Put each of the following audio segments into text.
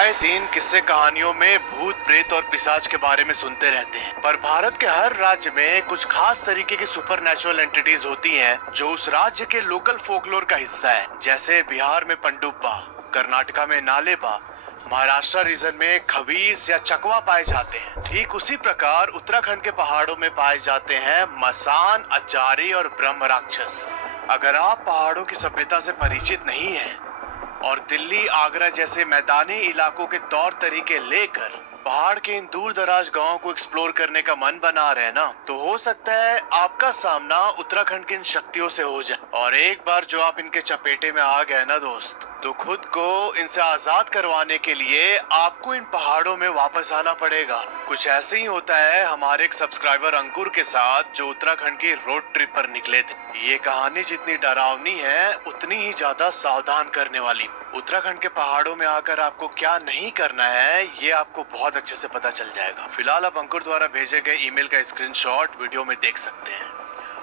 आए दिन किस्से कहानियों में भूत प्रेत और पिशाच के बारे में सुनते रहते हैं, पर भारत के हर राज्य में कुछ खास तरीके की सुपरनैचुरल एंटिटीज होती हैं जो उस राज्य के लोकल फोकलोर का हिस्सा है। जैसे बिहार में पंडुप्पा, कर्नाटका में नालेबा, महाराष्ट्र रीजन में खबीस या चकवा पाए जाते हैं। ठीक उसी प्रकार उत्तराखंड के पहाड़ों में पाए जाते हैं मसान, अचारी और ब्रह्म राक्षस। अगर आप पहाड़ों की सभ्यता से परिचित नहीं हैं और दिल्ली, आगरा जैसे मैदानी इलाकों के तौर तरीके लेकर पहाड़ के इन दूर दराज गांवों को एक्सप्लोर करने का मन बना रहे हैं ना, तो हो सकता है आपका सामना उत्तराखंड की इन शक्तियों से हो जाए। और एक बार जो आप इनके चपेटे में आ गए ना दोस्त, तो खुद को इनसे आजाद करवाने के लिए आपको इन पहाड़ों में वापस आना पड़ेगा। कुछ ऐसे ही होता है हमारे एक सब्सक्राइबर अंकुर के साथ, जो उत्तराखंड की रोड ट्रिप पर निकले थे। ये कहानी जितनी डरावनी है उतनी ही ज्यादा सावधान करने वाली। उत्तराखंड के पहाड़ों में आकर आपको क्या नहीं करना है ये आपको बहुत अच्छे से पता चल जाएगा। फिलहाल आप अंकुर द्वारा भेजे गए ईमेल का स्क्रीनशॉट वीडियो में देख सकते हैं।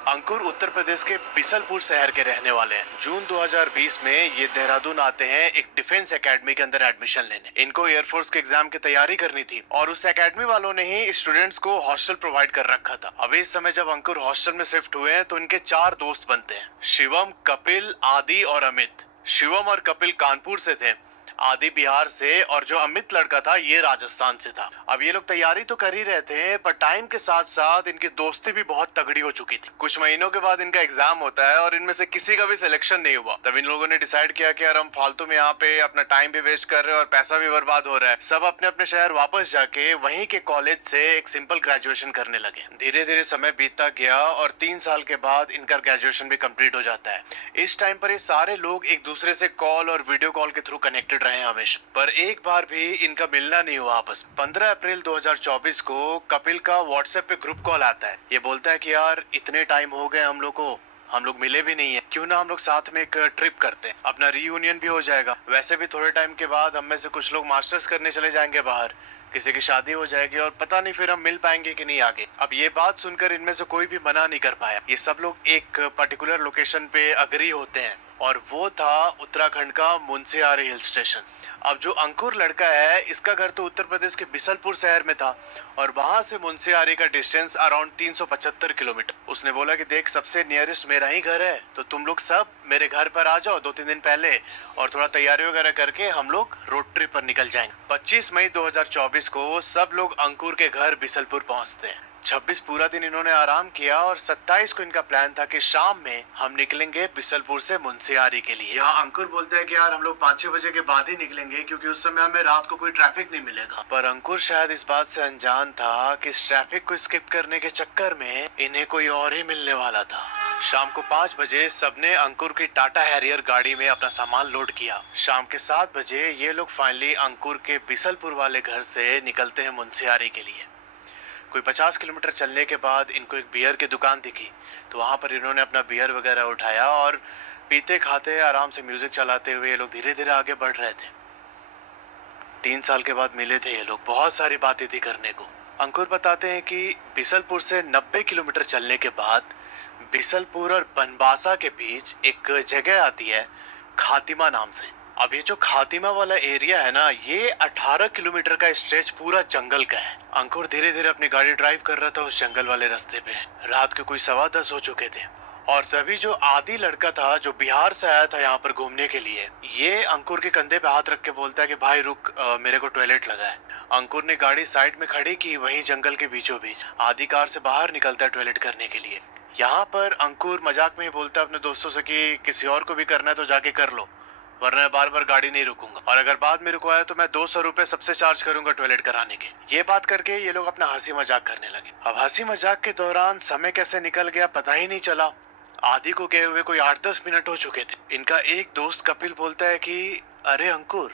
अंकुर उत्तर प्रदेश के बिसलपुर शहर के रहने वाले हैं। जून 2020 में ये देहरादून आते हैं एक डिफेंस एकेडमी के अंदर एडमिशन लेने। इनको एयरफोर्स के एग्जाम की तैयारी करनी थी और उस एकेडमी वालों ने ही स्टूडेंट्स को हॉस्टल प्रोवाइड कर रखा था। अभी इस समय जब अंकुर हॉस्टल में शिफ्ट हुए हैं तो इनके 4 दोस्त बनते हैं, शिवम, कपिल, आदि और अमित। शिवम और कपिल कानपुर से थे, आदि बिहार से, और जो अमित लड़का था ये राजस्थान से था। अब ये लोग तैयारी तो कर ही रहे थे, पर टाइम के साथ साथ इनकी दोस्ती भी बहुत तगड़ी हो चुकी थी। कुछ महीनों के बाद इनका एग्जाम होता है और इनमें से किसी का भी सिलेक्शन नहीं हुआ। तब इन लोगों ने डिसाइड किया कि यार हम फालतू में यहाँ पे अपना टाइम भी वेस्ट कर रहे हैं और पैसा भी बर्बाद हो रहा है। सब अपने अपने शहर वापस जाके वहीं के कॉलेज से एक सिंपल ग्रेजुएशन करने लगे। धीरे धीरे समय बीतता गया और 3 साल के बाद इनका ग्रेजुएशन भी कंप्लीट हो जाता है। इस टाइम पर ये सारे लोग एक दूसरे से कॉल और वीडियो कॉल के थ्रू कनेक्टेड रहे हमेशा, पर एक बार भी इनका मिलना नहीं हुआ आपस। 15 अप्रैल 2024 को कपिल का व्हाट्सएप पे ग्रुप कॉल आता है। ये बोलता है कि यार इतने टाइम हो गए हम लोग मिले भी नहीं है, क्यों ना हम लोग साथ में एक ट्रिप करते हैं, अपना रीयूनियन भी हो जाएगा। वैसे भी थोड़े टाइम के बाद हम में से कुछ लोग मास्टर्स करने चले जाएंगे बाहर, किसी की शादी हो जाएगी और पता नहीं फिर हम मिल पाएंगे कि नहीं आगे। अब ये बात सुनकर इनमें से कोई भी मना नहीं कर पाया। ये सब लोग एक पर्टिकुलर लोकेशन पे अग्री होते हैं और वो था उत्तराखंड का मुंशियारी हिल स्टेशन। अब जो अंकुर लड़का है इसका घर तो उत्तर प्रदेश के बिसलपुर शहर में था और वहां से मुंशियारी का डिस्टेंस अराउंड 375 किलोमीटर। उसने बोला कि देख, सबसे नियरेस्ट मेरा ही घर है, तो तुम लोग सब मेरे घर पर आ जाओ 2-3 दिन पहले और थोड़ा तैयारी वगैरह करके हम लोग रोड ट्रिप पर निकल जाएंगे। 25 मई 2024 को सब लोग अंकुर के घर बिसलपुर पहुंचते हैं। 26 पूरा दिन इन्होंने आराम किया और 27 को इनका प्लान था कि शाम में हम निकलेंगे बिसलपुर से मुंशियारी के लिए। यहाँ अंकुर बोलते हैं कि यार हम लोग 5-6 बजे के बाद ही निकलेंगे क्योंकि उस समय हमें रात को कोई ट्रैफिक नहीं मिलेगा। पर अंकुर शायद इस बात से अनजान था कि इस ट्रैफिक को स्किप करने के चक्कर में इन्हें कोई और ही मिलने वाला था। शाम को 5 बजे सबने अंकुर की टाटा हैरियर गाड़ी में अपना सामान लोड किया। शाम के 7 बजे ये लोग फाइनली अंकुर के बिसलपुर वाले घर से निकलते हैं मुंशियारी के लिए। कोई 50 किलोमीटर चलने के बाद इनको एक बियर की दुकान दिखी, तो वहाँ पर इन्होंने अपना बियर वगैरह उठाया और पीते खाते आराम से म्यूजिक चलाते हुए ये लोग धीरे धीरे आगे बढ़ रहे थे। 3 साल के बाद मिले थे ये लोग, बहुत सारी बातें थी करने को। अंकुर बताते हैं कि बिसलपुर से 90 किलोमीटर चलने के बाद बिसलपुर और बनबासा के बीच एक जगह आती है खातिमा नाम से। अब ये जो खातिमा वाला एरिया है ना, ये 18 किलोमीटर का स्ट्रेच पूरा जंगल का है। अंकुर धीरे धीरे अपनी गाड़ी ड्राइव कर रहा था उस जंगल वाले रास्ते पे। रात के कोई 10:15 हो चुके थे और तभी जो आदि लड़का था जो बिहार से आया था यहाँ पर घूमने के लिए, ये अंकुर के कंधे पे हाथ रख के बोलता है कि भाई रुक, मेरे को टॉयलेट लगा है। अंकुर ने गाड़ी साइड में खड़ी की, वहीं जंगल के बीचों बीच। आदि कार से बाहर निकलता है टॉयलेट करने के लिए। यहाँ पर अंकुर मजाक में ही बोलता है अपने दोस्तों से कि किसी और को भी करना है तो जाके कर लो, वरना बार बार गाड़ी नहीं रुकूंगा, और अगर बाद में रुकवाया तो मैं 200 रुपए सबसे चार्ज करूंगा टॉयलेट कराने के। ये बात करके ये लोग अपना हंसी मजाक करने लगे। अब हंसी मजाक के दौरान समय कैसे निकल गया पता ही नहीं चला। आदि को गए हुए कोई 8-10 मिनट हो चुके थे। इनका एक दोस्त कपिल बोलता है कि अरे अंकुर,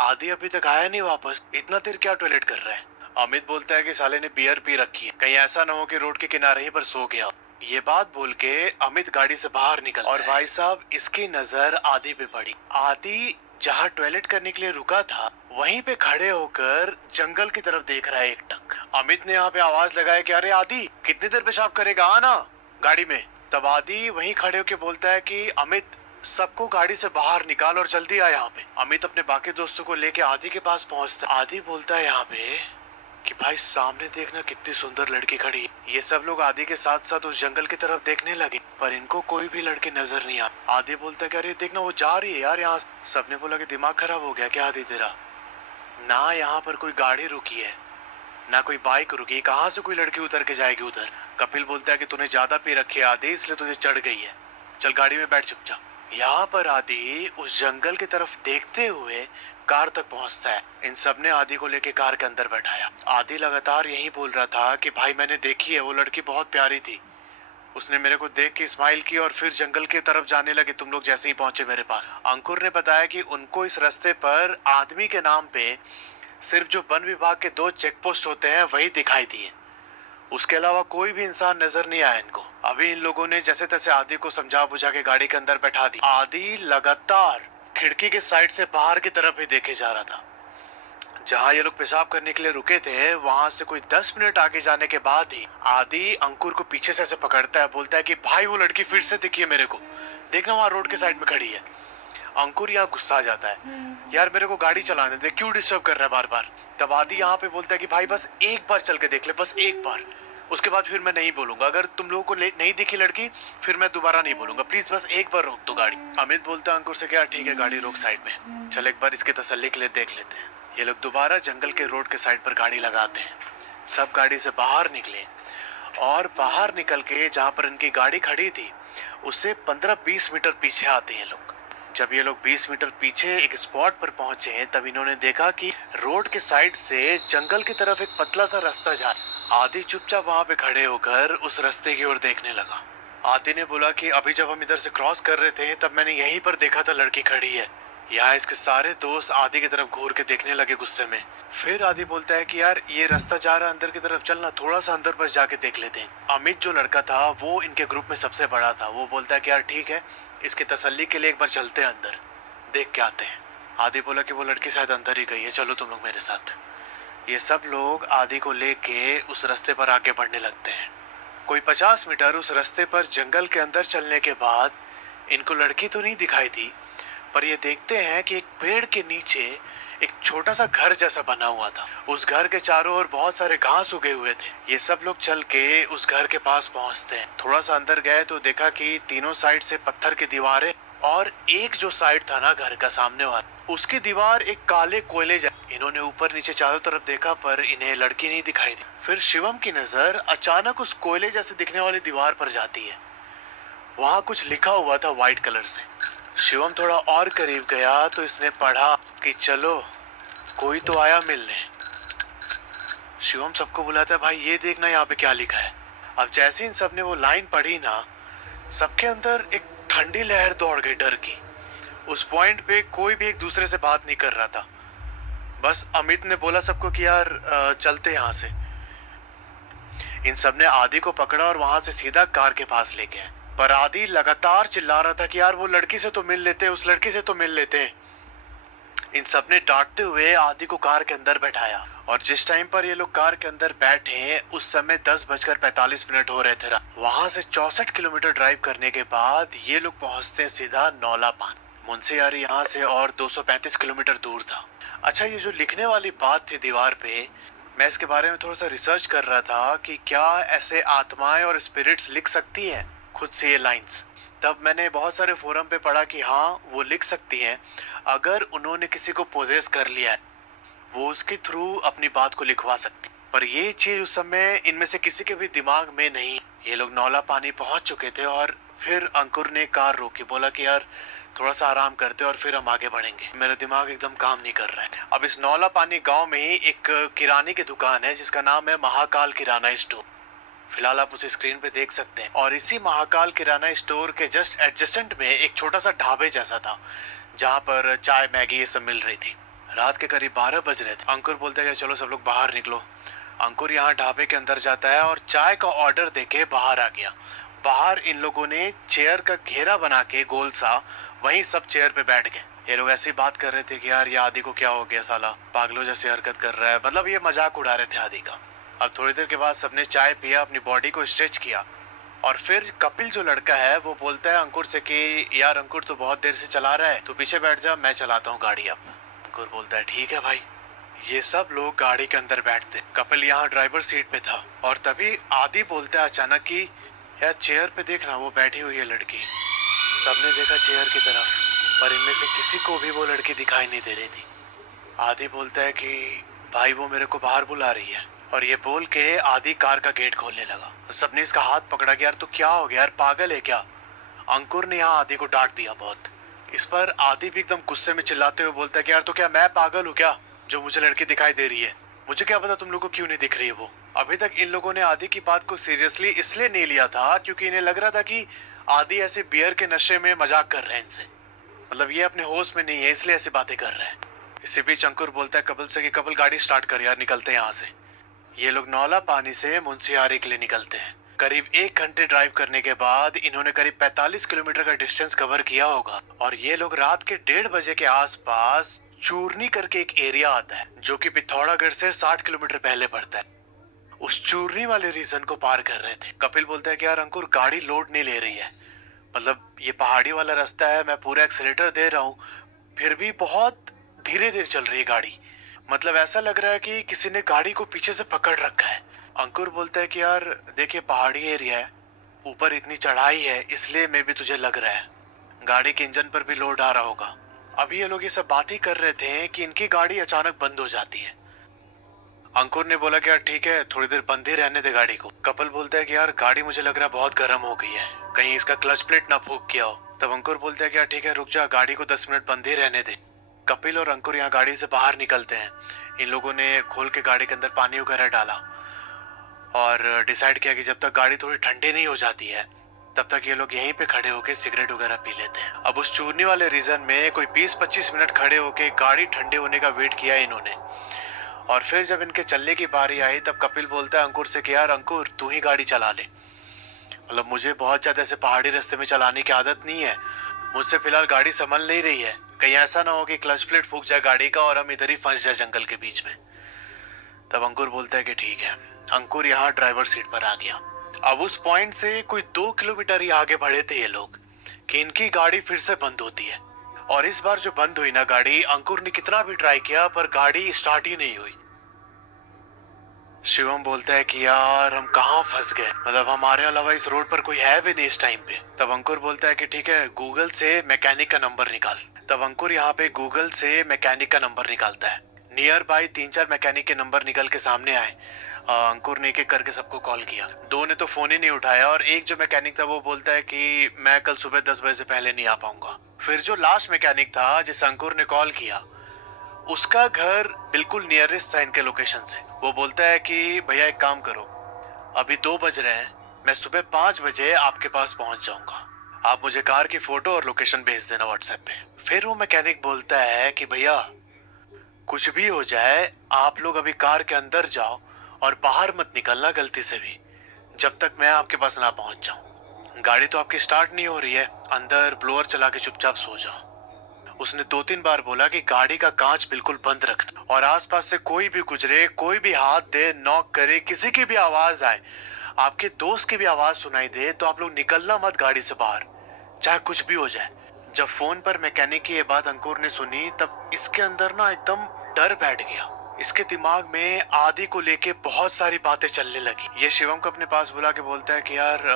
आदि अभी तक आया नहीं वापस, इतना देर क्या टॉयलेट कर रहा है। अमित बोलता है कि साले ने बियर पी रखी है, कहीं ऐसा ना हो कि रोड के किनारे ही पर सो गया। ये बात बोल के अमित गाड़ी से बाहर निकल और भाई साहब इसकी नजर आदि पे पड़ी। आदि जहाँ टॉयलेट करने के लिए रुका था वहीं पे खड़े होकर जंगल की तरफ देख रहा है एकटक। अमित ने यहाँ पे आवाज लगाया कि अरे आदि, कितनी देर पेशाब करेगा, आना गाड़ी में। तब आदि वहीं खड़े होके बोलता है कि अमित, सबको गाड़ी से बाहर निकाल और जल्दी आ यहाँ पे। अमित अपने बाकी दोस्तों को लेके आदि के पास पहुंचता। आदि बोलता है यहाँ पे कि भाई सामने देखना कितनी सुंदर लड़की खड़ी है। ये सब लोग आदि के साथ साथ उस जंगल की तरफ देखने लगे, पर इनको कोई भी लड़की नजर नहीं आ। आदि बोलता है कि अरे देखना वो जा रही है यार यहाँ से। सबने बोला कि दिमाग खराब हो गया क्या आदि तेरा? ना यहाँ पर कोई गाड़ी रुकी है, ना कोई बाइक रुकी, कहाँ से कोई लड़की उतर के जाएगी उधर? कपिल बोलता है कि तूने ज्यादा पी रखी है आदि, इसलिए तुझे चढ़ गई है, चल गाड़ी में बैठ चुपचाप। यहाँ पर आदि उस जंगल की तरफ देखते हुए कार तक पहुंचता है। इन सब ने आदि को लेके कार के अंदर बैठाया। आदि लगातार यही बोल रहा था कि भाई मैंने देखी है, वो लड़की बहुत प्यारी थी, उसने मेरे को देख के स्माइल की और फिर जंगल की तरफ जाने लगे तुम लोग जैसे ही पहुंचे मेरे पास। अंकुर ने बताया कि उनको इस रास्ते पर आदमी के नाम पे सिर्फ जो वन विभाग के 2 चेक पोस्ट होते हैं वही दिखाई दिए, उसके अलावा कोई भी इंसान नजर नहीं आया इनको। अभी इन लोगों ने जैसे तैसे आदि को समझा बुझा के गाड़ी के अंदर बैठा दी। आदि लगातार खिड़की के साइड से बाहर की तरफ ही देखे जा रहा था। जहाँ ये लोग पेशाब करने के लिए रुके थे वहां से कोई 10 मिनट आगे जाने के बाद ही आदि अंकुर को पीछे से ऐसे पकड़ता है, बोलता है कि भाई वो लड़की फिर से दिखी है मेरे को, देखना वहाँ रोड के साइड में खड़ी है। अंकुर यहाँ गुस्सा आ जाता है, यार मेरे को गाड़ी चलाने दे, क्यों डिस्टर्ब कर रहा है बार बार। तब आदि यहाँ पे बोलता है कि भाई बस एक बार चल के देख ले, बस एक बार, उसके बाद फिर मैं नहीं बोलूंगा, अगर तुम लोगों को नहीं दिखी लड़की फिर मैं दोबारा नहीं बोलूंगा, प्लीज बस एक बार रोक दो गाड़ी। अमित बोलता है अंकुर से क्या, ठीक है गाड़ी रोक साइड में, चल एक बार इसकी तसल्ली के लिए देख लेते हैं। ये लोग दोबारा जंगल के रोड के साइड पर गाड़ी लगाते हैं। सब गाड़ी से बाहर निकले और बाहर निकल के जहाँ पर इनकी गाड़ी खड़ी थी उससे 15-20 मीटर पीछे आते हैं लोग। जब ये लोग 20 मीटर पीछे एक स्पॉट पर पहुंचे तब इन्होंने देखा कि रोड के साइड से जंगल की तरफ एक पतला सा रास्ता जा रहा। आदि चुपचाप वहां पे खड़े होकर उस रास्ते की ओर देखने लगा। आदि ने बोला कि अभी जब हम इधर से क्रॉस कर रहे थे तब मैंने यहीं पर देखा था लड़की खड़ी है। यहाँ इसके सारे दोस्त आदि की तरफ घूर के देखने लगे गुस्से में। फिर आदि बोलता है कि यार ये रास्ता जा रहा है अंदर की तरफ, चलना थोड़ा सा अंदर बस जाके देख लेते हैं। अमित जो लड़का था वो इनके ग्रुप में सबसे बड़ा था, वो बोलता है कि यार ठीक है, इसकी तसल्ली के लिए एक बार चलते हैं अंदर, देख के आते हैं। आदि बोला कि वो लड़की शायद अंदर ही गई है, चलो तुम लोग मेरे साथ। ये सब लोग आदि को लेके उस रास्ते पर आगे बढ़ने लगते हैं। कोई 50 मीटर उस रास्ते पर जंगल के अंदर चलने के बाद इनको लड़की तो नहीं दिखाई दी, पर ये देखते हैं कि एक पेड़ के नीचे एक छोटा सा घर जैसा बना हुआ था। उस घर के चारों ओर बहुत सारे घास उगे हुए थे। ये सब लोग चल के उस घर के पास पहुंचते हैं। थोड़ा सा अंदर गए तो देखा कि तीनों साइड से पत्थर की दीवारें और एक जो साइड था ना घर का सामने वाला, उसकी दीवार एक काले कोयले जैसी। इन्होंने ऊपर नीचे चारों तरफ देखा पर इन्हें लड़की नहीं दिखाई दी। फिर शिवम की नजर अचानक उस कोयले जैसे दिखने वाली दीवार पर जाती है। वहाँ कुछ लिखा हुआ था व्हाइट कलर से। शिवम थोड़ा और करीब गया तो इसने पढ़ा कि चलो कोई तो आया मिलने। शिवम सबको बुलाता है, भाई ये देखना यहाँ पे क्या लिखा है। अब जैसे इन सब ने वो लाइन पढ़ी ना, सबके अंदर एक ठंडी लहर दौड़ गई डर की। उस पॉइंट पे कोई भी एक दूसरे से बात नहीं कर रहा था। बस अमित ने बोला सबको कि यार चलते यहाँ से। इन सब ने आदि को पकड़ा और वहां से सीधा कार के पास ले गए। पर आदि लगातार चिल्ला रहा था कि यार वो लड़की से तो मिल लेते, उस लड़की से तो मिल लेते। इन सब ने डांटते हुए आदि को कार के अंदर बैठाया और जिस टाइम पर ये लोग कार के अंदर बैठे उस समय 10:45 हो रहे थे। वहां से 64 किलोमीटर ड्राइव करने के बाद ये लोग पहुंचते हैं सीधा नौला पान। मुंशियारी यहाँ से और 235 किलोमीटर दूर था। अच्छा, ये जो लिखने वाली बात थी दीवार पे, मैं इसके बारे में थोड़ा सा रिसर्च कर रहा था कि क्या ऐसे आत्माएं और स्पिरिट्स लिख सकती हैं खुद से ये लाइंस। तब मैंने बहुत सारे फोरम पे पढ़ा कि हाँ वो लिख सकती हैं अगर उन्होंने किसी को पोजेस कर लिया है, वो उसके थ्रू अपनी बात को लिखवा सकती। पर ये चीज उस समय इनमें से किसी के भी दिमाग में नहीं। ये लोग नौला पानी पहुंच चुके थे और फिर अंकुर ने कार रोकी, बोला कि यार थोड़ा सा आराम करते और फिर हम आगे बढ़ेंगे, मेरा दिमाग एकदम काम नहीं कर रहा है। अब इस नौला पानी गांव में ही एक किराने की दुकान है जिसका नाम है महाकाल किराना स्टोर। फिलहाल आप उसे स्क्रीन पे देख सकते हैं। और इसी महाकाल किराना स्टोर के जस्ट एडजेसेंट में एक छोटा सा ढाबे जैसा था जहाँ पर चाय मैगी ये सब मिल रही थी। रात के करीब 12 बज रहे थे। अंकुर बोलते हैं चलो सब लोग बाहर निकलो। अंकुर यहाँ ढाबे के अंदर जाता है और चाय का ऑर्डर देके बाहर आ गया। बाहर इन लोगों ने चेयर का घेरा बना के गोल सा, वहीं सब चेयर पे बैठ गए। ये लोग ऐसी बात कर रहे थे कि यार ये आदि को क्या हो गया, साला पागलों जैसी हरकत कर रहा है, मतलब ये मजाक उड़ा रहे थे आदि का। अब थोड़ी देर के बाद सबने चाय पिया, अपनी बॉडी को स्ट्रेच किया और फिर कपिल जो लड़का है वो बोलता है अंकुर से कि यार अंकुर तू बहुत देर से चला रहा है, तू पीछे बैठ जा, मैं चलाता हूँ गाड़ी अब। अंकुर बोलता है ठीक है भाई। ये सब लोग गाड़ी के अंदर बैठते। कपिल यहाँ ड्राइवर सीट पे था और तभी आदि बोलता है अचानक कि यार चेयर पे देखना वो बैठी हुई है लड़की। सबने देखा चेयर की तरफ, पर इनमें से किसी को भी वो लड़की दिखाई नहीं दे रही थी। आदि बोलता है कि भाई वो मेरे को बाहर बुला रही है, और ये बोल के आदि कार का गेट खोलने लगा। सबने इसका हाथ पकड़ा कि यार तू क्या हो गया यार, पागल है क्या। अंकुर ने यहाँ आदि को डांट दिया बहुत। इस पर आदि भी एकदम गुस्से में चिल्लाते हुए बोलता है कि यार तो क्या मैं पागल हूँ क्या जो मुझे लड़की दिखाई दे रही है, मुझे क्या पता तुम लोगों को क्यों नहीं दिख रही है वो। अभी तक इन लोगों ने आदि की बात को सीरियसली इसलिए नहीं लिया था क्योंकि इन्हें लग रहा था कि आदि ऐसे बियर के नशे में मजाक कर रहे हैं इनसे, मतलब ये अपने होश में नहीं है इसलिए ऐसी बातें कर रहे हैं। इसी बीच अंकुर बोलता है कपिल से कि कपिल गाड़ी स्टार्ट कर यार, निकलते हैं यहाँ से। ये लोग नौला पानी से मुंशियारी के लिए निकलते हैं। करीब 1 घंटे ड्राइव करने के बाद इन्होंने करीब 45 किलोमीटर का डिस्टेंस कवर किया होगा, और ये लोग रात के 1:30 बजे के आसपास चूरनी करके एक एरिया आता है जो कि पिथौरागढ़ से 60 किलोमीटर पहले पड़ता है। उस चूरनी वाले रीजन को पार कर रहे थे। कपिल बोलता है कि यार अंकुर गाड़ी लोड नहीं ले रही है, मतलब ये पहाड़ी वाला रास्ता है, मैं पूरा एक्सीलेटर दे रहा हूँ फिर भी बहुत धीरे धीरे चल रही है गाड़ी, मतलब ऐसा लग रहा है कि किसी ने गाड़ी को पीछे से पकड़ रखा है। अंकुर बोलता है कि यार देखिए पहाड़ी एरिया है, ऊपर इतनी चढ़ाई है इसलिए मे भी तुझे लग रहा है गाड़ी के इंजन पर भी लोड आ रहा होगा। अभी ये लोग ये सब बात ही कर रहे थे कि इनकी गाड़ी अचानक बंद हो जाती है। अंकुर ने बोला कि यार ठीक है थोड़ी देर बंद ही रहने दे गाड़ी को। कपिल बोलता है कि यार गाड़ी मुझे लग रहा है बहुत गर्म हो गई है, कहीं इसका क्लच प्लेट ना फूक गया हो। तब अंकुर बोलता है कि यार ठीक है रुक जा, गाड़ी को 10 मिनट बंद ही रहने दे। कपिल और अंकुर यहाँ गाड़ी से बाहर निकलते हैं। इन लोगों ने खोल के गाड़ी के अंदर पानी वगैरह डाला और डिसाइड किया कि जब तक गाड़ी थोड़ी ठंडी नहीं हो जाती है तब तक ये लोग यहीं पे खड़े होके सिगरेट वगैरह पी लेते हैं। अब उस चूरनी वाले रीजन में कोई 20-25 मिनट खड़े होके गाड़ी ठंडे होने का वेट किया इन्होंने, और फिर जब इनके चलने की बारी आई तब कपिल बोलता है अंकुर से कि यार अंकुर तू ही गाड़ी चला ले, मतलब मुझे बहुत ज्यादा ऐसे पहाड़ी रास्ते में चलाने की आदत नहीं है, मुझसे फिलहाल गाड़ी संभल नहीं रही है, कहीं ऐसा ना हो कि क्लच प्लेट फूक जाए गाड़ी का और हम इधर ही फंस जाए जंगल के बीच में। तब अंकुर बोलता है कि ठीक है। अंकुर यहाँ ड्राइवर सीट पर आ गया। अब उस पॉइंट से कोई 2 किलोमीटर ही आगे बढ़े थे ये लोग कि इनकी गाड़ी फिर से बंद होती है, और इस बार जो बंद हुई ना गाड़ी, अंकुर ने कितना भी ट्राई किया पर गाड़ी स्टार्ट ही नहीं हुई। शिवम बोलता है कि यार हम कहाँ फंस गए, मतलब हमारे अलावा इस रोड पर कोई है भी नहीं इस टाइम पे। तब अंकुर बोलता है कि ठीक है गूगल से मैकेनिक का नंबर निकाल। तब अंकुर यहाँ पे गूगल से मैकेनिक का नंबर निकालता है। नियर बाय 3-4 मैकेनिक के नंबर निकल के सामने आए। अंकुर ने एक एक करके सबको कॉल किया, दो ने तो फोन ही नहीं उठाया, और एक जो मैकेनिक था वो बोलता है कि मैं कल सुबह 10 बजे से पहले नहीं आ पाऊंगा। फिर जो लास्ट मैकेनिक था जिसे अंकुर ने कॉल किया उसका घर बिल्कुल नियरेस्ट था इनके लोकेशन से। वो बोलता है कि भैया एक काम करो, अभी 2 बज रहे हैं, मैं सुबह 5 बजे आपके पास पहुंच जाऊंगा, आप मुझे कार की फोटो और लोकेशन भेज देना व्हाट्सएप पे। फिर वो मैकेनिक बोलता है कि भैया कुछ भी हो जाए आप लोग अभी कार के अंदर जाओ और बाहर मत निकलना गलती से भी, जब तक मैं आपके पास ना पहुंच जाऊं। गाड़ी तो आपकी स्टार्ट नहीं हो रही है, अंदर ब्लोअर चला के चुपचाप सो जाओ। उसने 2-3 बार बोला कि गाड़ी का कांच बिल्कुल बंद रखना, और आसपास से कोई भी गुजरे, कोई भी हाथ दे, नॉक करे, किसी की भी आवाज आए, आपके दोस्त की भी आवाज सुनाई दे तो आप लोग निकलना मत गाड़ी से बाहर, चाहे कुछ भी हो जाए। जब फोन पर मैकेनिक की ये बात अंकुर ने सुनी तब इसके अंदर ना एकदम डर बैठ गया। इसके दिमाग में आदि को लेके बहुत सारी बातें चलने लगी। ये शिवम को अपने पास बुला के बोलता है कि यार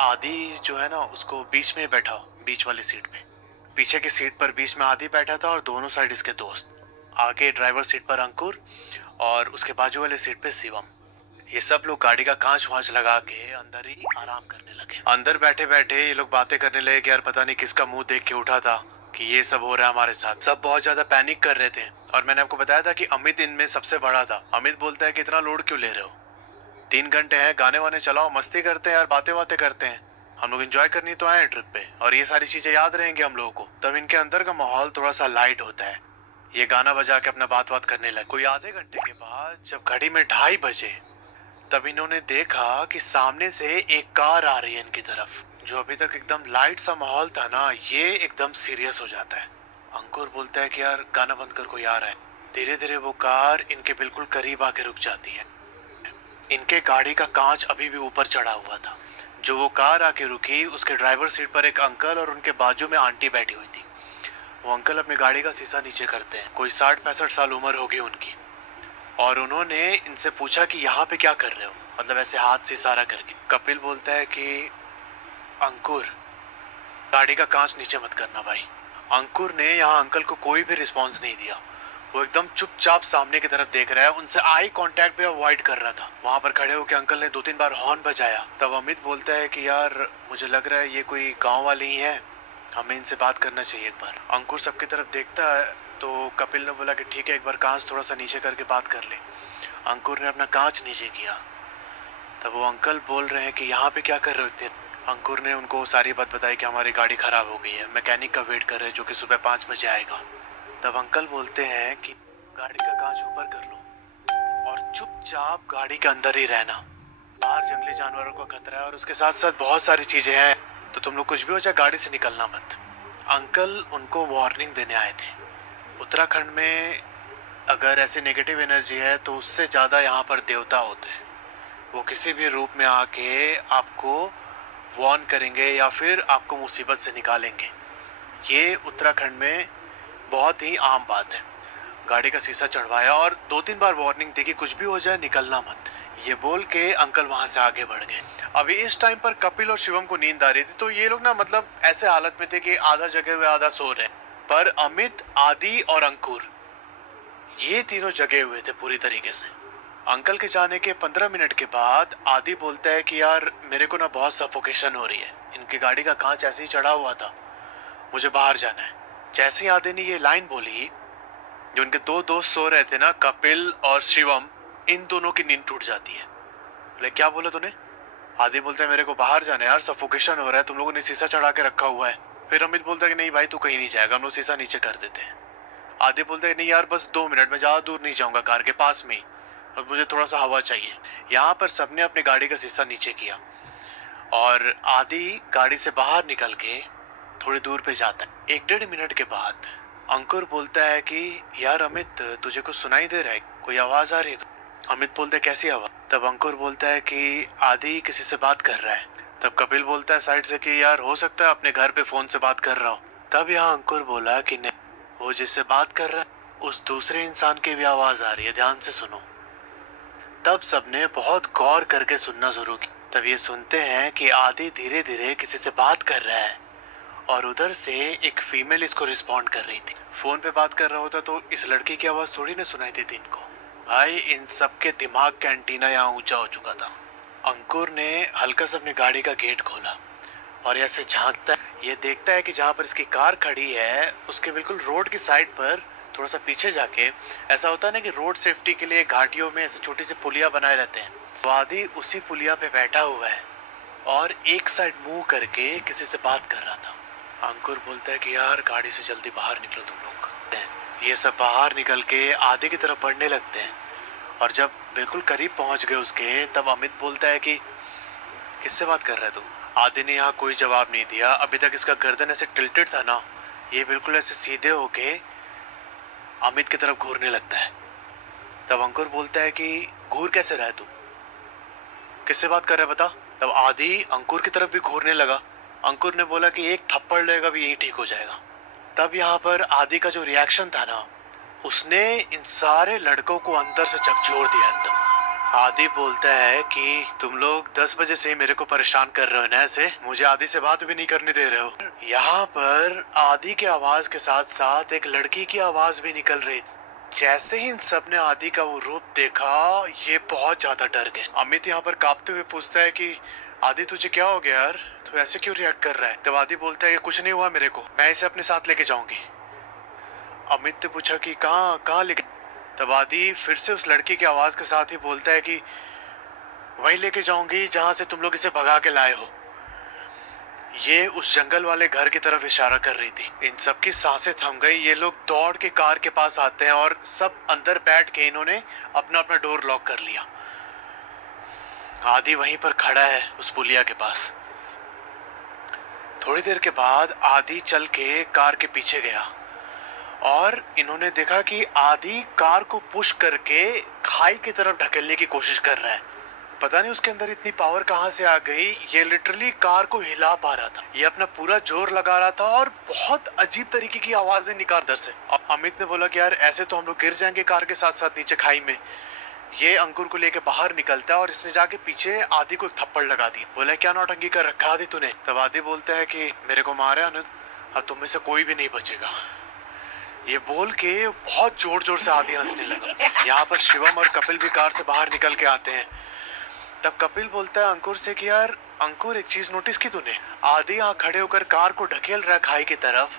आदि जो है ना उसको बीच में बैठाओ, बीच वाली सीट पे। पीछे की सीट पर बीच में आदि बैठा था और दोनों साइड इसके दोस्त, आगे ड्राइवर सीट पर अंकुर और उसके बाजू वाले सीट पे शिवम। ये सब लोग गाड़ी का कांच वांच लगा के अंदर ही आराम करने लगे। अंदर बैठे बैठे ये लोग बातें करने लगे कि यार पता नहीं किसका मुंह देख के उठा था कि ये सब हो रहा है हमारे साथ। सब बहुत ज्यादा पैनिक कर रहे थे, और मैंने आपको बताया था कि अमित इनमें सबसे बड़ा था। अमित बोलता है कि इतना लोड क्यों ले रहे हो, 3 घंटे हैं, गाने वाने चलाओ, मस्ती करते हैं यार, बातें बातें करते हैं, हम लोग एंजॉय करनी तो आए ट्रिप पे और ये सारी चीजें याद रहेंगी हम लोगों को। तब इनके अंदर का माहौल थोड़ा सा लाइट होता है, ये गाना बजा के अपना बात बात करने लगे। कोई आधे घंटे के बाद जब घड़ी में 2:30 बजे तब इन्होंने देखा कि सामने से एक कार आ रही है इनकी तरफ। जो अभी तक एकदम लाइट सा माहौल था ना, ये एकदम सीरियस हो जाता है। अंकुर बोलता है कि यार गाना बंद कर, कोई आ रहा है। धीरे धीरे वो कार इनके बिल्कुल करीब आके रुक जाती है। इनके गाड़ी का कांच अभी भी ऊपर चढ़ा हुआ था, जो वो कार आके रुकी, उसके ड्राइवर सीट पर एक अंकल और उनके बाजू में आंटी बैठी हुई थी। वो अंकल अपनी गाड़ी का शीशा नीचे करते हैं। कोई 60-65 साल उम्र होगी उनकी। और उन्होंने इनसे पूछा कि यहाँ पे क्या कर रहे हो, मतलब ऐसे हाथ से इशारा करके। कपिल बोलता है कि अंकुर, गाड़ी का कांच नीचे मत करना भाई। अंकुर ने यहाँ अंकल को कोई भी रिस्पॉन्स नहीं दिया। वो एकदम चुपचाप सामने की तरफ देख रहा है, उनसे आई कांटेक्ट भी अवॉइड कर रहा था। वहां पर खड़े होकर अंकल ने 2-3 बार हॉर्न बजाया। तब अमित बोलता है कि यार मुझे लग रहा है ये कोई गांव वाले ही हैं, हमें इनसे बात करना चाहिए एक बार। अंकुर सबकी तरफ देखता है तो कपिल ने बोला कि ठीक है, एक बार कांच थोड़ा सा नीचे करके बात कर ले। अंकुर ने अपना कांच नीचे किया। तब वो अंकल बोल रहे हैं कि यहाँ पे क्या कर रहे होते हैं। अंकुर ने उनको सारी बात बताई कि हमारी गाड़ी खराब हो गई है, मैकेनिक का वेट कर रहे हैं जो कि सुबह 5 बजे आएगा। तब अंकल बोलते हैं कि गाड़ी का कांच ऊपर कर लो और चुपचाप गाड़ी के अंदर ही रहना। बाहर जंगली जानवरों का खतरा है और उसके साथ साथ बहुत सारी चीजें हैं, तो तुम लोग कुछ भी हो जाए गाड़ी से निकलना मत। अंकल उनको वार्निंग देने आए थे। उत्तराखंड में अगर ऐसी नेगेटिव एनर्जी है तो उससे ज्यादा यहाँ पर देवता होते हैं। वो किसी भी रूप में आके आपको वार्न करेंगे या फिर आपको मुसीबत से निकालेंगे। ये उत्तराखंड में बहुत ही आम बात है। गाड़ी का शीशा चढ़वाया और 2-3 बार वार्निंग दी कि कुछ भी हो जाए निकलना मत। ये बोल के अंकल वहां से आगे बढ़ गए। अभी इस टाइम पर कपिल और शिवम को नींद आ रही थी, तो ये लोग ना मतलब ऐसे हालत में थे कि आधा जगे हुए आधा सो रहे। पर अमित, आदि और अंकुर ये तीनों जगे हुए थे पूरी तरीके से। अंकल के जाने के 15 मिनट के बाद आदि बोलता है कि यार मेरे को ना बहुत सफोकेशन हो रही है, इनकी गाड़ी का कांच ऐसे ही चढ़ा हुआ था, मुझे बाहर जाना है। जैसे ही आदि ने ये लाइन बोली, जो उनके दो दोस्त सो रहे थे ना, कपिल और शिवम, इन दोनों की नींद टूट जाती है। बोले क्या बोला तूने? आदि बोलता है मेरे को बाहर जाना है यार, सफोकेशन हो रहा है, तुम लोगों ने शीशा चढ़ा के रखा हुआ है। फिर अमित बोलता है कि नहीं भाई तू कहीं नहीं जाएगा, हम लोग शीशा नीचे कर देते हैं। आदि बोलता है नहीं यार बस 2 मिनट, में ज्यादा दूर नहीं जाऊंगा, कार के पास में ही, और मुझे थोड़ा सा हवा चाहिए। यहाँ पर सबने अपनी गाड़ी का शीशा नीचे किया और आदि गाड़ी से बाहर निकल के थोड़ी दूर पे जाता है। 1-1.5 मिनट के बाद अंकुर बोलता है कि यार अमित, तुझे कुछ सुनाई दे रहा है, कोई आवाज आ रही है? अमित बोलता है कैसी आवाज? तब अंकुर बोलता है कि आदि किसी से बात कर रहा है। तब कपिल बोलता है साइड से कि यार हो सकता है अपने घर पे फोन से बात कर रहा हो। तब यहाँ अंकुर बोला कि नहीं, वो जिससे बात कर रहा है उस दूसरे इंसान की भी आवाज आ रही है, ध्यान से सुनो। तब सबने बहुत गौर करके सुनना शुरू किया। तब ये सुनते हैं कि आदि धीरे धीरे किसी से बात कर रहा है और उधर से एक फीमेल इसको रिस्पॉन्ड कर रही थी। फोन पे बात कर रहा होता तो इस लड़की की आवाज थोड़ी ना सुनाई देती इनको। भाई इन सबके दिमाग का एंटीना यहाँ ऊंचा हो चुका था। अंकुर ने हल्का सा अपनी गाड़ी का गेट खोला और ऐसे झांकता है, ये देखता है कि जहाँ पर इसकी कार खड़ी है उसके बिल्कुल रोड की साइड पर थोड़ा सा पीछे जाके, ऐसा होता है ना कि रोड सेफ्टी के लिए घाटियों में ऐसे छोटी सी पुलिया बनाए रहते हैं, तो आदि उसी पुलिया पे बैठा हुआ है और एक साइड मुंह करके किसी से बात कर रहा था। अंकुर बोलता है कि यार गाड़ी से जल्दी बाहर निकलो तुम लोग। ये सब बाहर निकल के आदि की तरफ बढ़ने लगते हैं और जब बिल्कुल करीब पहुंच गए उसके, तब अमित बोलता है कि किससे बात कर रहा है तू? आदि ने यहाँ कोई जवाब नहीं दिया। अभी तक इसका गर्दन ऐसे टिल्टेड था ना, ये बिल्कुल ऐसे सीधे होके अमित की तरफ घूरने लगता है। तब अंकुर बोलता है कि घूर कैसे रहा है तू, किससे बात कर रहा है बता? तब आदि अंकुर की तरफ भी घूरने लगा। अंकुर ने बोला कि एक थप्पड़ लेगा भी यही ठीक हो जाएगा। तब यहाँ पर आदि का जो रिएक्शन था ना, उसने इन सारे लड़कों को अंदर से झकझोर दिया एकदम। आदि बोलता है कि तुम लोग 10 बजे से ही मेरे को परेशान कर रहे हो ना, ऐसे मुझे आदि से बात भी नहीं करने दे रहे हो। यहाँ पर आदि की आवाज के साथ साथ एक लड़की की आवाज भी निकल रही। जैसे ही इन सब ने आदि का वो रूप देखा, ये बहुत ज्यादा डर गए। अमित यहाँ पर कांपते हुए पूछता है कि आदि तुझे क्या हो गया यार, तू ऐसे क्यों रिएक्ट कर रहा है? तब आदि बोलता है कि कुछ नहीं हुआ मेरे को, मैं इसे अपने साथ लेके जाऊंगी। अमित ने पूछा कि कहाँ कहाँ लेके? तब आदि फिर से उस लड़की की आवाज के साथ ही बोलता है कि वहीं लेके जाऊंगी जहां से तुम लोग इसे भगा के लाए हो। ये उस जंगल वाले घर की तरफ इशारा कर रही थी। इन सबकी सांसें थम गई। ये लोग दौड़ के कार के पास आते हैं और सब अंदर बैठ के इन्होंने अपना अपना डोर लॉक कर लिया। आदि वहीं पर खड़ा है उस पुलिया के पास। थोड़ी देर के बाद आदि चल के कार के पीछे गया और इन्होंने देखा कि आदि कार को पुश करके खाई की तरफ ढकेलने की कोशिश कर रहा है। पता नहीं उसके अंदर इतनी पावर कहाँ से आ गई, ये लिटरली कार को हिला पा रहा था। ये अपना पूरा जोर लगा रहा था और बहुत अजीब तरीके की आवाजें निकाल दर से। अब अमित ने बोला कि यार ऐसे तो हम लोग गिर जाएंगे कार के साथ साथ नीचे खाई में। ये अंकुर को लेके बाहर निकलता है और इसने जाके पीछे आदि को एक थप्पड़ लगा दी। बोला क्या नौटंकी कर रखा आदि तूने। तब आदि बोलता है कि मेरे को मारे अनुज, अब तुम में से कोई भी नहीं बचेगा। ये बोल के बहुत जोर जोर से आदि हंसने लगा। यहाँ पर शिवम और कपिल भी कार से बाहर निकल के आते हैं। तब कपिल बोलता है अंकुर से कि यार अंकुर एक चीज नोटिस की तूने, आदि यहाँ खड़े होकर कार को ढकेल रहा है खाई की तरफ,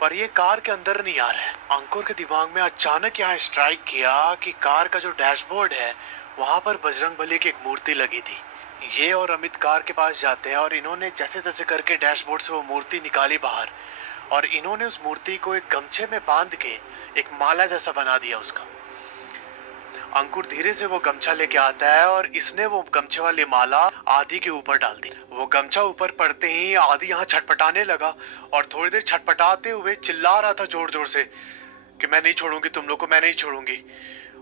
पर ये कार के अंदर नहीं आ रहा है। अंकुर के दिमाग में अचानक यहाँ स्ट्राइक किया कि कार का जो डैशबोर्ड है वहां पर बजरंगबली की एक मूर्ति लगी थी। ये और अमित कार के पास जाते हैं और इन्होंने जैसे तैसे करके डैशबोर्ड से वो मूर्ति निकाली बाहर, और इन्होंने उस मूर्ति को एक गमछे में बांध के एक माला जैसा बना दिया उसका। अंकुर धीरे से वो गमछा लेके आता है और इसने वो गमछे वाली माला आदि के ऊपर डाल दी। वो गमछा ऊपर पड़ते ही आदि यहाँ छटपटाने लगा और थोड़ी देर छटपटाते हुए चिल्ला रहा था जोर जोर से कि मैं नहीं छोड़ूंगी तुम लोग को, मैं नहीं छोड़ूंगी।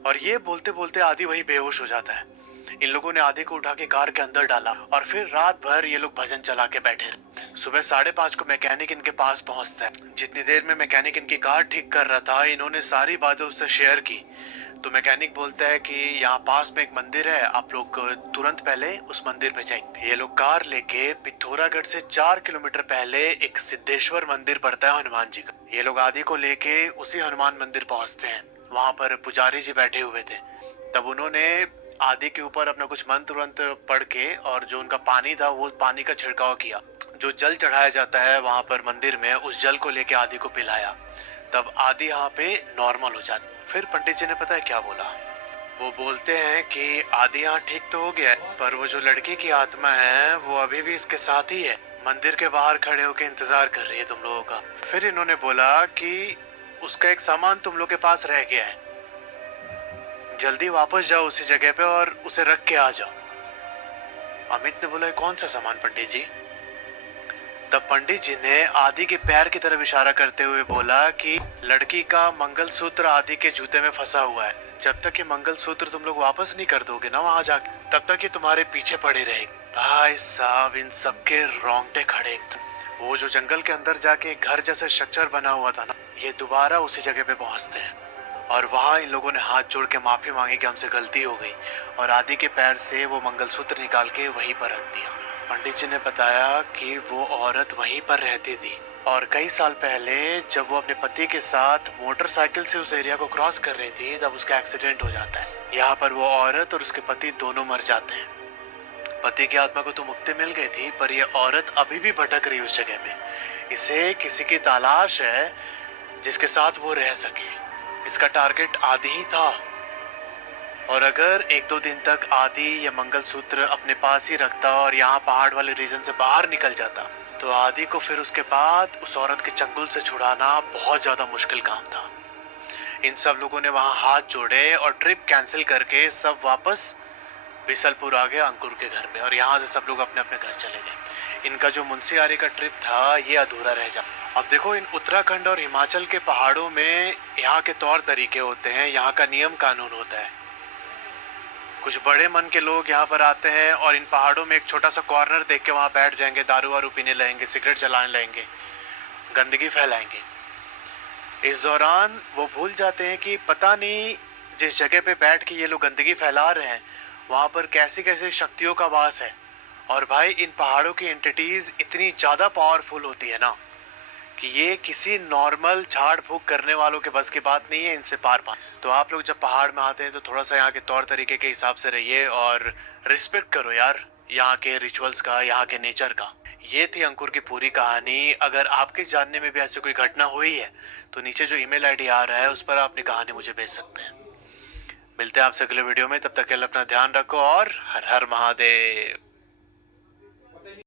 और ये बोलते बोलते आदि वही बेहोश हो जाता है। इन लोगों ने आदि को उठा के कार के अंदर डाला और फिर रात भर ये लोग भजन चला के बैठे। सुबह 5:30 को मैकेनिक इनके पास पहुंचता है। जितनी देर में मैकेनिक इनकी कार ठीक कर रहा था इन्होंने सारी बातें उससे शेयर की। तो मैकेनिक बोलता है कि यहाँ पास में एक मंदिर है, आप लोग तुरंत पहले उस मंदिर पे जाएंगे। ये लोग कार लेके पिथौरागढ़ से 4 किलोमीटर पहले एक सिद्धेश्वर मंदिर पड़ता है हनुमान जी का। ये लोग आदि को लेके उसी हनुमान मंदिर पहुंचते हैं। वहां पर पुजारी जी बैठे हुए थे। तब उन्होंने आदि के ऊपर अपना कुछ मंत्र वंत्र पढ़ के और जो उनका पानी था वो पानी का छिड़काव किया। जो जल चढ़ाया जाता है वहां पर मंदिर में, उस जल को लेके आदि को पिलाया। तब आदि यहाँ पे नॉर्मल हो जाती। फिर पंडित जी ने पता है क्या बोला, वो बोलते हैं कि आदि यहाँ ठीक तो हो गया है, पर वो जो लड़की की आत्मा है वो अभी भी इसके साथ ही है, मंदिर के बाहर खड़े होकर इंतजार कर रही है तुम लोगों का। फिर इन्होंने बोला कि उसका एक सामान तुम लोग के पास रह गया है, जल्दी वापस जाओ उसी जगह पे और उसे रख के आ जाओ। अमित ने बोला कौन सा सामान पंडित जी। तब पंडित जी ने आदि के पैर की तरफ इशारा करते हुए बोला कि लड़की का मंगलसूत्र आदि के जूते में फंसा हुआ है, जब तक ये मंगलसूत्र तुम लोग वापस नहीं कर दोगे ना वहां जाके, तब तक ये तुम्हारे पीछे पड़े रहेगी। भाई साहब इन सबके रोंगटे खड़े एकदम। वो जो जंगल के अंदर जाके घर जैसा स्ट्रक्चर बना हुआ था ना, ये दोबारा उसी जगह पे पहुंचते हैं और वहां इन लोगों ने हाथ जोड़ के माफी मांगी कि हमसे गलती हो गई, और आदि के पैर से वो मंगलसूत्र निकाल के वहीं पर रख दिया। पंडित जी ने बताया कि वो औरत वहीं पर रहती थी और कई साल पहले जब वो अपने पति के साथ मोटरसाइकिल से उस एरिया को क्रॉस कर रही थी तब उसका एक्सीडेंट हो जाता है। यहाँ पर वो औरत और उसके पति दोनों मर जाते हैं। पति की आत्मा को तो मुक्ति मिल गई थी, पर यह औरत अभी भी भटक रही उस जगह पे। इसे किसी की तलाश है जिसके साथ वो रह सके। इसका टारगेट आदि ही था, और अगर 1-2 दिन तक आदि ये मंगलसूत्र अपने पास ही रखता और यहाँ पहाड़ वाले रीजन से बाहर निकल जाता तो आदि को फिर उसके बाद उस औरत के चंगुल से छुड़ाना बहुत ज्यादा मुश्किल काम था। इन सब लोगों ने वहां हाथ जोड़े और ट्रिप कैंसिल करके सब वापस बिसलपुर आ गए अंकुर के घर पे, और यहाँ से सब लोग अपने अपने घर चले गए। इनका जो मुंशियारी का ट्रिप था ये अधूरा रह जा। अब देखो इन उत्तराखंड और हिमाचल के पहाड़ों में यहाँ के तौर तरीके होते हैं, यहाँ का नियम कानून होता है। कुछ बड़े मन के लोग यहाँ पर आते हैं और इन पहाड़ों में एक छोटा सा कॉर्नर देख के वहां बैठ जाएंगे, दारू वारू पीने लगेंगे, सिगरेट चलाने लगेंगे, गंदगी फैलाएंगे। इस दौरान वो भूल जाते हैं कि पता नहीं जिस जगह पे बैठ के ये लोग गंदगी फैला रहे हैं वहां पर कैसी कैसी शक्तियों का वास है। और भाई इन पहाड़ों की एंटिटीज इतनी ज्यादा पावरफुल होती है ना कि ये किसी नॉर्मल झाड़ फूक करने वालों के बस की बात नहीं है इनसे पार पाना। तो आप लोग जब पहाड़ में आते हैं तो थोड़ा सा यहाँ के तौर तरीके के हिसाब से रहिए और रिस्पेक्ट करो यार यहाँ के रिचुअल्स का, यहाँ के नेचर का। ये थी अंकुर की पूरी कहानी। अगर आपके जानने में भी ऐसी कोई घटना हुई है तो नीचे जो ईमेल आईडी आ रहा है उस पर अपनी कहानी मुझे भेज सकते हैं। मिलते हैं आपसे अगले वीडियो में, तब तक के लिए अपना ध्यान रखो और हर हर महादेव।